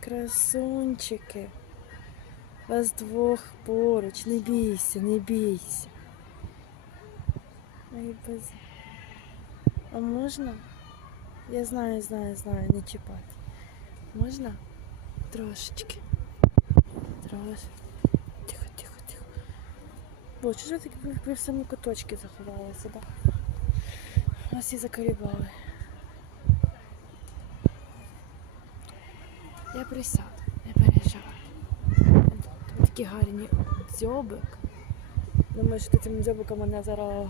Красунчики. Вас двох поруч. Не бійся, не бійся. Ой, без... А можна? Я знаю, не чіпати. Можна? Трошечки. Трошки. Тихо, тихо, тихо. Бо, що ж ви такі ви в самі куточки заховалися, так? Вас всі заколебали. Я присяду, не переживай. Тут такі гарні дзьобик. Думаю, що ти цим дзьобиком мене зараз